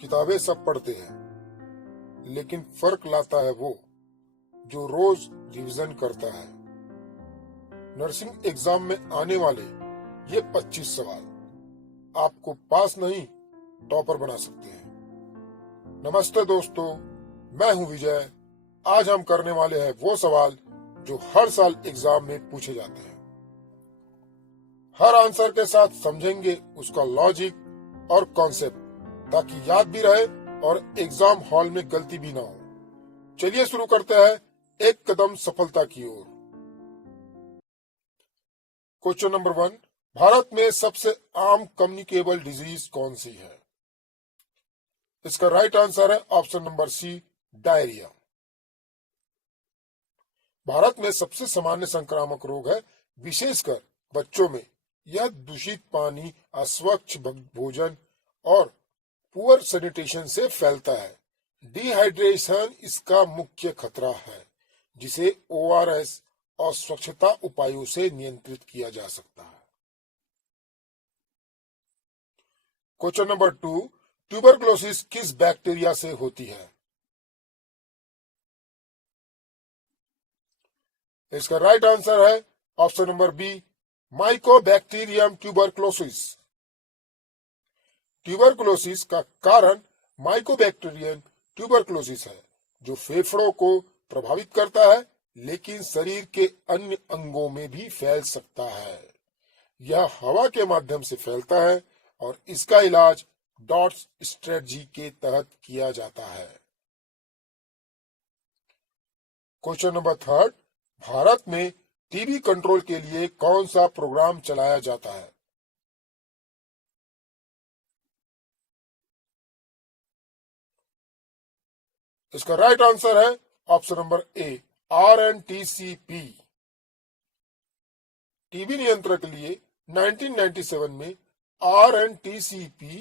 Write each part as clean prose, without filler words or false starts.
किताबें सब पढ़ते हैं, लेकिन फर्क लाता है वो जो रोज रिवीजन करता है। नर्सिंग एग्जाम में आने वाले ये 25 सवाल आपको पास नहीं टॉपर बना सकते हैं। नमस्ते दोस्तों, मैं हूं विजय। आज हम करने वाले हैं वो सवाल जो हर साल एग्जाम में पूछे जाते हैं। हर आंसर के साथ समझेंगे उसका लॉजिक और कॉन्सेप्ट, ताकि याद भी रहे और एग्जाम हॉल में गलती भी ना हो। चलिए शुरू करते हैं एक कदम सफलता की ओर। क्वेश्चन नंबर 1, भारत में सबसे आम कम्युनिकेबल डिजीज कौन सी है? इसका राइट आंसर है ऑप्शन नंबर सी, डायरिया। भारत में सबसे सामान्य संक्रामक रोग है, विशेषकर बच्चों में। यह दूषित पानी, अस्वच्छ भोजन और पुअर सैनिटेशन से फैलता है। डिहाइड्रेशन इसका मुख्य खतरा है, जिसे ओआरएस और स्वच्छता उपायों से नियंत्रित किया जा सकता है। क्वेश्चन नंबर 2, ट्यूबरक्लोसिस किस बैक्टीरिया से होती है? इसका राइट आंसर है option number B, mycobacterium tuberculosis. Tuberculosis का कारण माइकोबैक्टीरियम ट्यूबरक्लोसिस है, जो फेफड़ों को प्रभावित करता है, लेकिन शरीर के अन्य अंगों में भी फैल सकता है। यह हवा के माध्यम से फैलता है और इसका इलाज डॉट्स स्ट्रेटजी के तहत किया जाता है। क्वेश्चन नंबर 3, भारत में टीबी कंट्रोल के लिए कौन सा प्रोग्राम चलाया जाता है? इसका राइट आंसर है option number A, RNTCP। TB नियंत्रण के लिए 1997 में RNTCP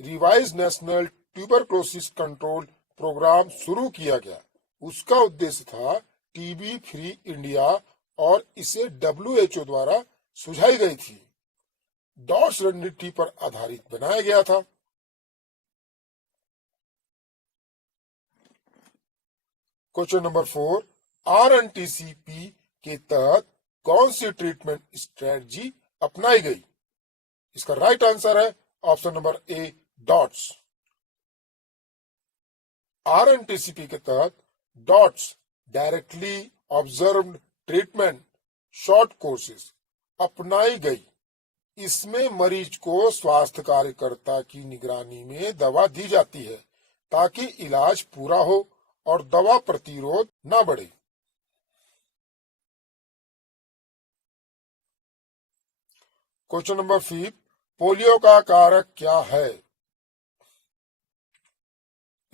revised national tuberculosis control programme शुरू किया गया। उसका उद्देश्य था टीबी फ्री इंडिया और इसे WHO द्वारा सुझाई गई थी डॉट्स रणनीति पर आधारित बनाया गया था। क्वेश्चन नंबर 4, RNTCP के तहत कौन सी ट्रीटमेंट स्ट्रेटजी अपनाई गई? इसका राइट आंसर है ऑप्शन नंबर ए, डॉट्स। RNTCP के तहत dots directly observed treatment short courses अपनाई गई। इसमें मरीज को स्वास्थ्य कार्यकर्ता की निगरानी में दवा दी जाती है, ताकि इलाज पूरा हो और दवा प्रतिरोध न बढ़े। क्वेश्चन नंबर 5, पोलियो का कारक क्या है?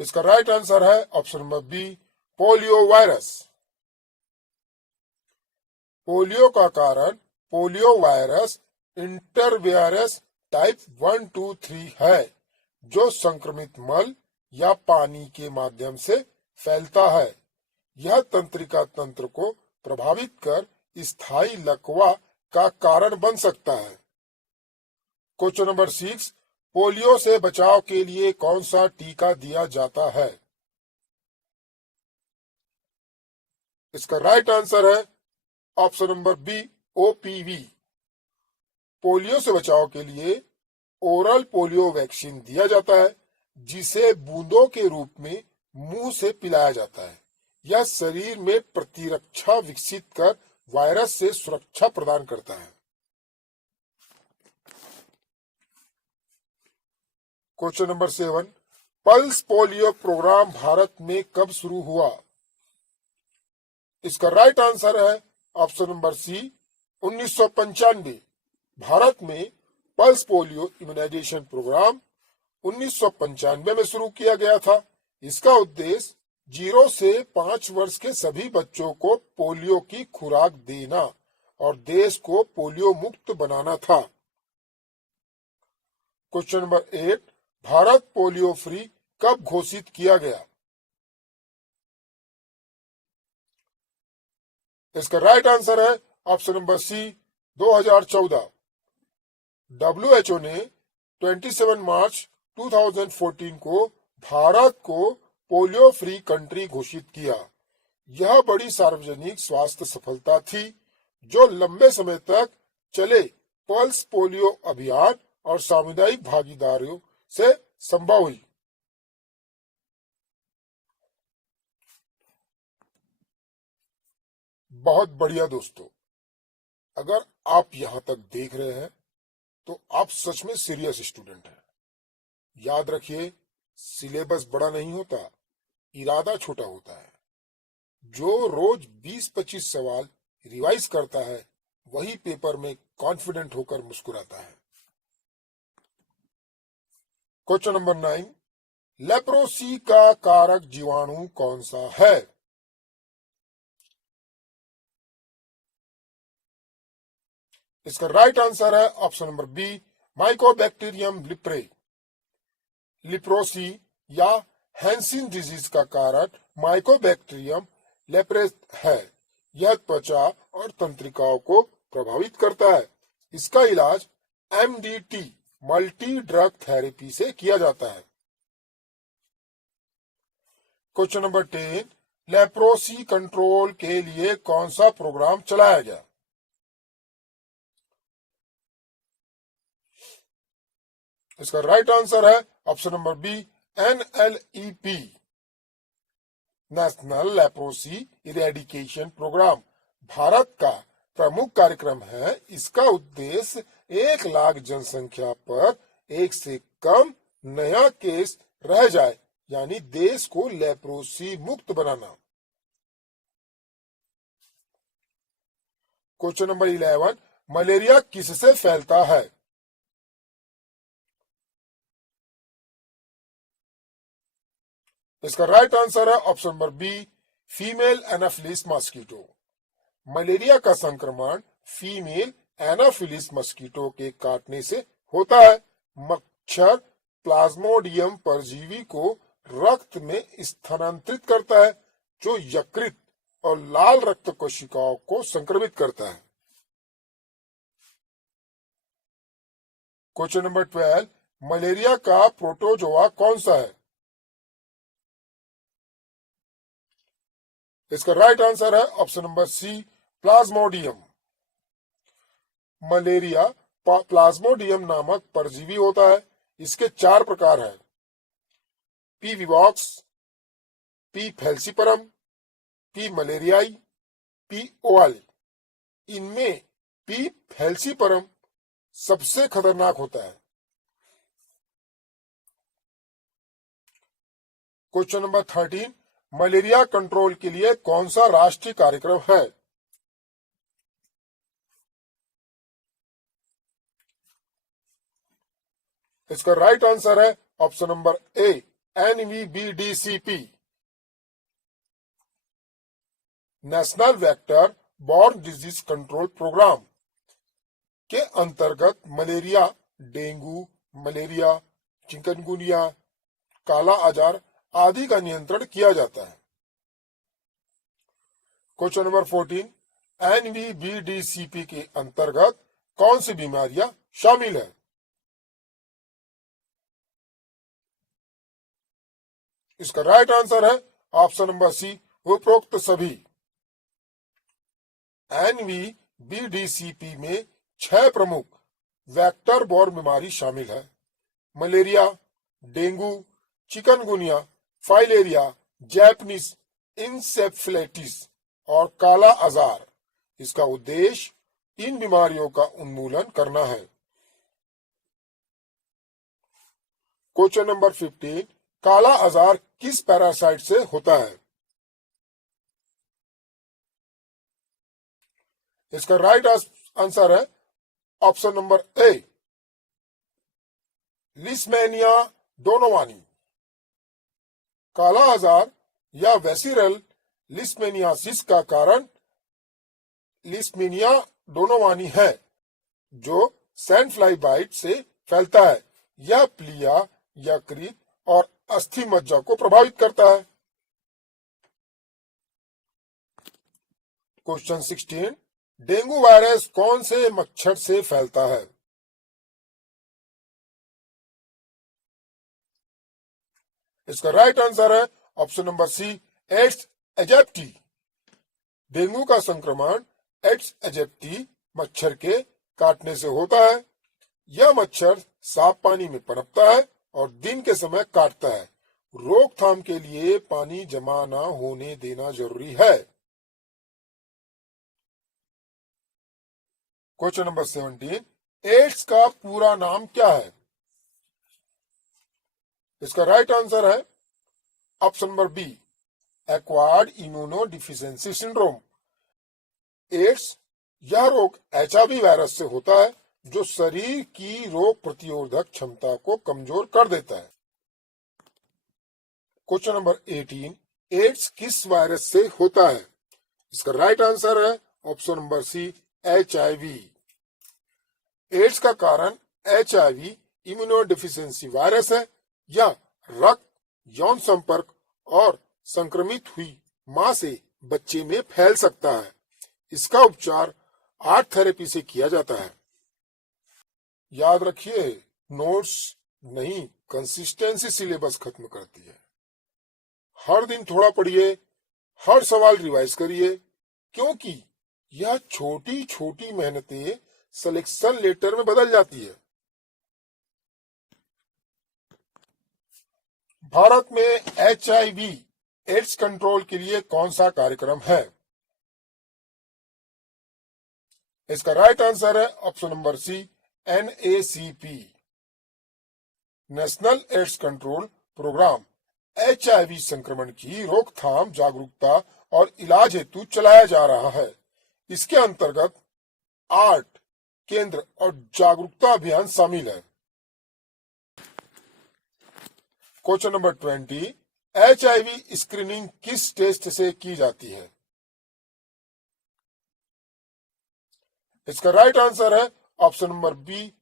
इसका राइट आंसर है option number B, polio virus. Polio का कारण पोलियो वायरस इंटरवायरस टाइप 1, 2, 3 है, जो संक्रमित मल या पानी के माध्यम से फैलता है। यह तंत्रिका तंत्र को प्रभावित कर स्थायी लकवा का कारण बन सकता है। क्वेश्चन नंबर 6, पोलियो से बचाव के लिए कौन सा टीका दिया जाता है? इसका राइट आंसर है option number B, OPV। Polio से बचाव के लिए ओरल पोलियो वैक्सीन दिया जाता है, जिसे बूंदों के रूप में मुंह से पिलाया जाता है। यह शरीर में प्रतिरक्षा विकसित कर वायरस से सुरक्षा प्रदान करता है। Question number 7, pulse polio programme भारत में कब शुरू हुआ? इसका राइट आंसर है ऑप्शन नंबर सी, 1995। भारत में पल्स पोलियो इम्यूनाइजेशन प्रोग्राम 1995 में शुरू किया गया था। इसका उद्देश्य 0 से 5 वर्ष के सभी बच्चों को पोलियो की खुराक देना और देश को पोलियो मुक्त बनाना था। Question number 8, Bharat polio free कब घोषित किया गया? इसका राइट आंसर है ऑप्शन नंबर सी, 2014। WHO ने 27 मार्च 2014 को भारत को पोलियो फ्री कंट्री घोषित किया। यह बड़ी सार्वजनिक स्वास्थ्य सफलता थी जो लंबे समय तक चले पल्स पोलियो अभियान और सामुदायिक भागीदारियों से संभव हुई। बहुत बढ़िया दोस्तों, अगर आप यहां तक देख रहे हैं तो आप सच में सीरियस स्टूडेंट हैं। याद रखिए, सिलेबस बड़ा नहीं होता, इरादा छोटा होता है। जो रोज 20-25 सवाल रिवाइज करता है वही पेपर में कॉन्फिडेंट होकर मुस्कुराता है। क्वेश्चन नंबर 9, लेप्रोसी का कारक जीवाणु कौन सा है? इसका राइट आंसर है option number B, mycobacterium leprae. Leprosy या हैंसिन डिजीज का कारण माइकोबैक्टीरियम लेप्रे है। यह त्वचा और तंत्रिकाओं को प्रभावित करता है। इसका इलाज एमडीटी मल्टी ड्रग थेरेपी से किया जाता है। क्वेश्चन नंबर 10, लेप्रोसी कंट्रोल के लिए कौन सा प्रोग्राम चलाया गया? इसका राइट आंसर है option number B, NLEP, national leprosy eradication programme Bharat का प्रमुख कार्यक्रम है। इसका उद्देश्य 1 लाख जनसंख्या पर एक से कम नया केस रह जाए, यानी देश को लेप्रोसी मुक्त बनाना। क्वेश्चन नंबर 11, मलेरिया किससे फैलता है? इसका राइट आंसर है option number B, female anopheles mosquito. Malaria का संक्रमण फीमेल एनाफिलिस मस्कीटो के काटने से होता है। मच्छर प्लाज्मोडियम परजीवी को रक्त में स्थानांतरित करता है जो यकृत और लाल रक्त कोशिकाओं को संक्रमित करता है। क्वेश्चन नंबर 12, मलेरिया का प्रोटोजोआ कौन सा है? इसका राइट आंसर है option number C, plasmodium. Malaria plasmodium नामक परजीवी होता है। इसके 4 प्रकार हैं, P vivax, P falciparum, P malariae, P ovale. इनमें पी फैल्सीपरम सबसे खतरनाक होता है। क्वेश्चन नंबर 13, मलेरिया कंट्रोल के लिए कौन सा राष्ट्रीय कार्यक्रम है? इसका राइट आंसर है option number A, NVBDCP, national vector borne disease control programme के अंतर्गत मलेरिया, डेंगू, मलेरिया, चिकनगुनिया, काला आजार आदि का नियंत्रण किया जाता है। क्वेश्चन नंबर 14, एनवीबीडीसीपी के अंतर्गत कौन सी बीमारियां शामिल है? इसका राइट आंसर है ऑप्शन नंबर सी, उपरोक्त सभी। एनवीबीडीसीपी में 6 प्रमुख वेक्टर बॉर्न बीमारी शामिल है। Malaria, dengue, chikungunya, filaria, Japanese encephalitis और काला आजार। इसका उद्देश्य इन बीमारियों का उन्मूलन करना है। क्वेश्चन नंबर 15, काला आजार किस पैरासाइट से होता है? इसका राइट आंसर है ऑप्शन नंबर ए, लिस्मेनिया डोनोवानी। काला आजार या वेसिरल लिस्मेनियासिस का कारण लिस्मेनिया डोनोवानी है जो सैंड फ्लाई बाइट से फैलता है। यह प्लिया, यकृत और अस्थि मज्जा को प्रभावित करता है। क्वेश्चन 16, डेंगू वायरस कौन से मच्छर से फैलता है? इसका राइट आंसर है option number C, aedes aegypti. Dengue का संक्रमण एड्स एजिप्टी मच्छर के काटने से होता है। यह मच्छर साफ पानी में पनपता है और दिन के समय काटता है। रोकथाम के लिए पानी जमा न होने देना जरूरी है। क्वेश्चन नंबर 17, एड्स का पूरा नाम क्या है? इसका राइट आंसर है option number B, acquired immunodeficiency syndrome. AIDS यह रोग एचआईवी वायरस से होता है जो शरीर की रोग प्रतिरोधक क्षमता को कमजोर कर देता है। क्वेश्चन नंबर 18, एड्स किस वायरस से होता है? इसका राइट आंसर है option number C, HIV. AIDS का कारण एचआईवी इम्यूनोडेफिशिएंसी वायरस है। यह रक्त, यौन संपर्क और संक्रमित हुई मां से बच्चे में फैल सकता है। इसका उपचार आर्ट थेरेपी से किया जाता है। याद रखिए, नोट्स नहीं, कंसिस्टेंसी सिलेबस खत्म करती है। हर दिन थोड़ा पढ़िए, हर सवाल रिवाइज करिए, क्योंकि यह छोटी छोटी मेहनतें सिलेक्शन लेटर में बदल जाती है। भारत में एचआईवी एड्स कंट्रोल के लिए कौन सा कार्यक्रम है? इसका राइट आंसर है option number C, NACP, national AIDS control programme. HIV संक्रमण की रोकथाम, जागरूकता और इलाज हेतु चलाया जा रहा है। इसके अंतर्गत आर्ट केंद्र और जागरूकता अभियान शामिल है। क्वेश्चन नंबर 20, एचआईवी स्क्रीनिंग किस टेस्ट से की जाती है? इसका राइट आंसर है option number B,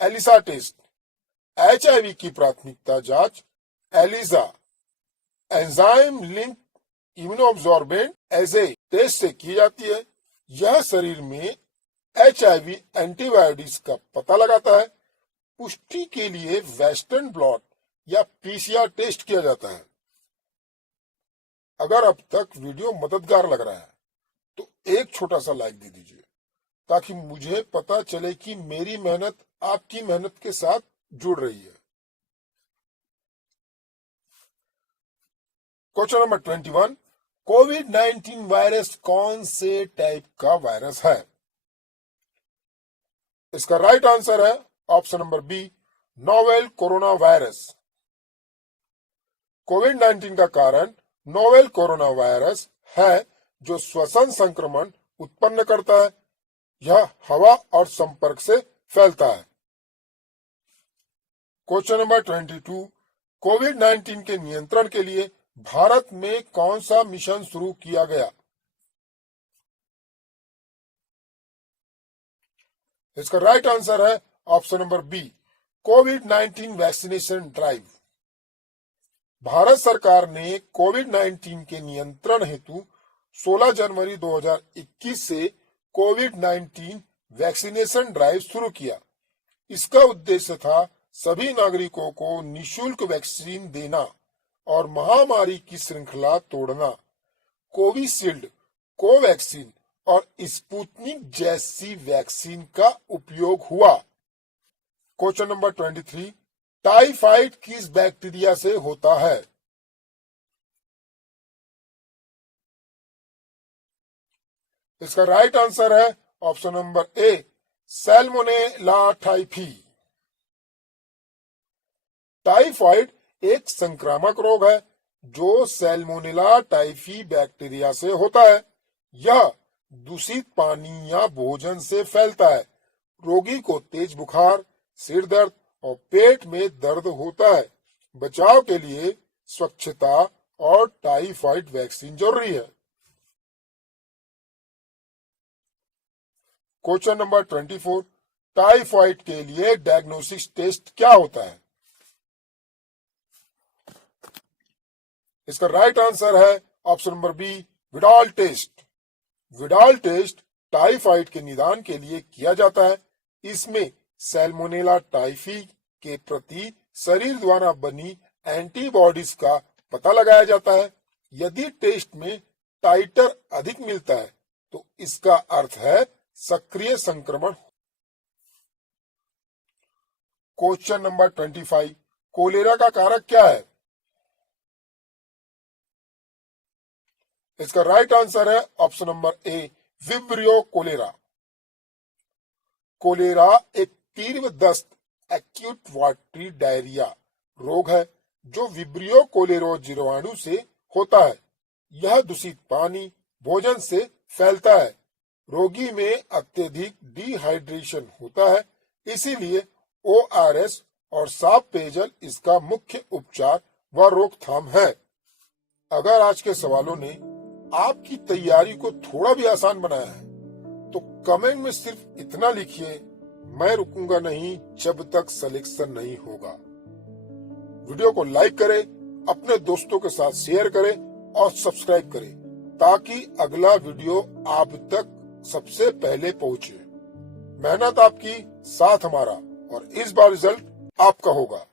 ELISA test. HIV की प्राथमिकता जांच ELISA enzyme link immunoabsorbent assay test से की जाती है। यह शरीर में एचआईवी एंटीबॉडीज का पता लगाता है। पुष्टि के लिए वेस्टर्न ब्लॉट या पीसीआर टेस्ट किया जाता है। अगर अब तक वीडियो मददगार लग रहा है तो एक छोटा सा लाइक दे दीजिए, ताकि मुझे पता चले कि मेरी मेहनत आपकी मेहनत के साथ जुड़ रही है। क्वेश्चन नंबर 21, कोविड-19 वायरस कौन से टाइप का वायरस है? इसका राइट आंसर है option number B, novel corona virus. कोविड-19 का कारण नोवेल कोरोना वायरस है जो श्वसन संक्रमण उत्पन्न करता है। यह हवा और संपर्क से फैलता है। क्वेश्चन नंबर 22, कोविड-19 के नियंत्रण के लिए भारत में कौन सा मिशन शुरू किया गया? इसका राइट आंसर है ऑप्शन नंबर बी, कोविड-19 वैक्सीनेशन ड्राइव। भारत सरकार ने कोविड-19 के नियंत्रण हेतु 16 जनवरी 2021 से कोविड-19 वैक्सीनेशन ड्राइव शुरू किया। इसका उद्देश्य था सभी नागरिकों को निःशुल्क वैक्सीन देना और महामारी की श्रृंखला तोड़ना। कोविशील्ड, कोवैक्सीन और स्पुतनिक जैसी वैक्सीन का उपयोग हुआ। क्वेश्चन नंबर 23, टाइफाइड किस बैक्टीरिया से होता है? इसका राइट आंसर है ऑप्शन नंबर ए, सैल्मोनेला टाइफी। टाइफाइड एक संक्रामक रोग है जो सैल्मोनेला टाइफी बैक्टीरिया से होता है। यह दूषित पानी या भोजन से फैलता है। रोगी को तेज बुखार, सिर दर्द और पेट में दर्द होता है। बचाव के लिए स्वच्छता और टाइफाइड वैक्सीन जरूरी है। क्वेश्चन नंबर 24, टाइफाइड के लिए डायग्नोस्टिक टेस्ट क्या होता है? इसका राइट आंसर है option number B, Widal test. Widal test typhoid के निदान के लिए किया जाता है। इसमें सैल्मोनेला टाइफी के प्रति शरीर द्वारा बनी एंटीबॉडीज का पता लगाया जाता है। यदि टेस्ट में टाइटर अधिक मिलता है तो इसका अर्थ है सक्रिय संक्रमण। क्वेश्चन नंबर 25, कोलेरा का कारक क्या है? इसका राइट आंसर है option number A, vibrio cholera. Cholera एक तीव्र दस्त एक्यूट वाटरी डायरिया रोग है जो विब्रियो कोलेरो जीवाणु से होता है। यह दूषित पानी भोजन से फैलता है। रोगी में अत्यधिक डिहाइड्रेशन होता है, इसीलिए ORS और साफ पेयजल इसका मुख्य उपचार व रोकथाम है। अगर आज के सवालों ने आपकी तैयारी को थोड़ा भी आसान बनाया है तो कमेंट में सिर्फ इतना लिखिए, मैं रुकूंगा नहीं जब तक सिलेक्शन नहीं होगा। वीडियो को लाइक करें, अपने दोस्तों के साथ शेयर करें और सब्सक्राइब करें ताकि अगला वीडियो आप तक सबसे पहले पहुंचे। मेहनत आपकी, साथ हमारा, और इस बार रिजल्ट आपका होगा।